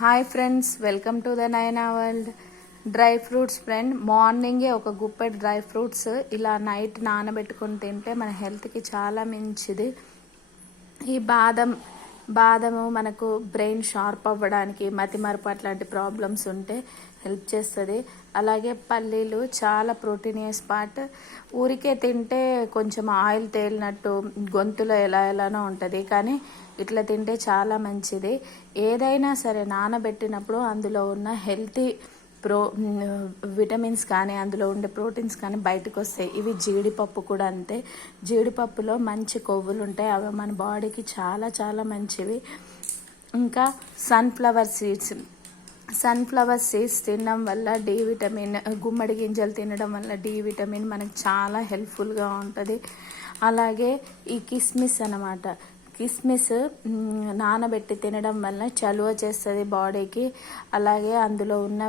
Hi friends, welcome to the నైనా world. Dry fruits friend, మార్నింగే ఒక గుప్పెడు డ్రై ఫ్రూట్స్ ఇలా నైట్ నానబెట్టుకొని తింటే మన హెల్త్కి చాలా మంచిది. ఈ బాదము మనకు బ్రెయిన్ షార్ప్ అవ్వడానికి, మతిమరుపు అట్లాంటి ప్రాబ్లమ్స్ ఉంటే హెల్ప్ చేస్తుంది. అలాగే పల్లీలు చాలా ప్రోటీనియస్ పార్ట్. ఊరికే తింటే కొంచెం ఆయిల్ తేలినట్టు గొంతులో ఎలానో ఉంటుంది, కానీ ఇట్లా తింటే చాలా మంచిది. ఏదైనా సరే నానబెట్టినప్పుడు అందులో ఉన్న హెల్తీ విటమిన్స్ కానీ అందులో ఉండే ప్రోటీన్స్ కానీ బయటకు వస్తాయి. ఇవి జీడిపప్పు కూడా అంతే. జీడిపప్పులో మంచి కొవ్వులు ఉంటాయి, అవి మన బాడీకి చాలా చాలా మంచివి. ఇంకా సన్ఫ్లవర్ సీడ్స్ తినడం వల్ల డి విటమిన్, గుమ్మడి గింజలు తినడం వల్ల డి విటమిన్ మనకు చాలా హెల్ప్ఫుల్గా ఉంటుంది. అలాగే ఈ కిస్మిస్ కిస్మిస్ నానబెట్టి తినడం వల్ల చలువ చేస్తుంది బాడీకి. అలాగే అందులో ఉన్న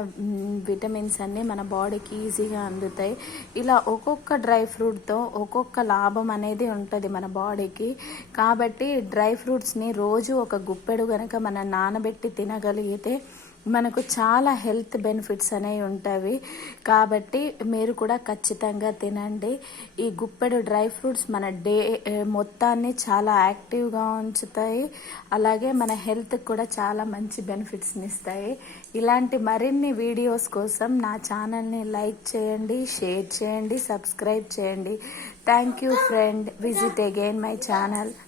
విటమిన్స్ అన్నీ మన బాడీకి ఈజీగా అందుతాయి. ఇలా ఒక్కొక్క డ్రై ఫ్రూట్తో ఒక్కొక్క లాభం అనేది ఉంటుంది మన బాడీకి. కాబట్టి డ్రై ఫ్రూట్స్ని రోజు ఒక గుప్పెడు కనుక మనం నానబెట్టి తినగలిగితే మనకు చాలా హెల్త్ బెనిఫిట్స్ అనేవి ఉంటాయి. కాబట్టి మీరు కూడా ఖచ్చితంగా తినండి. ఈ గుప్పెడు డ్రై ఫ్రూట్స్ మన డే మొత్తాన్ని చాలా యాక్టివ్గా ఉంచుతాయి. అలాగే మన హెల్త్కి కూడా చాలా మంచి బెనిఫిట్స్ని ఇస్తాయి. ఇలాంటి మరిన్ని వీడియోస్ కోసం నా ఛానల్ని లైక్ చేయండి, షేర్ చేయండి, సబ్స్క్రైబ్ చేయండి. Thank you friend. Visit again my channel.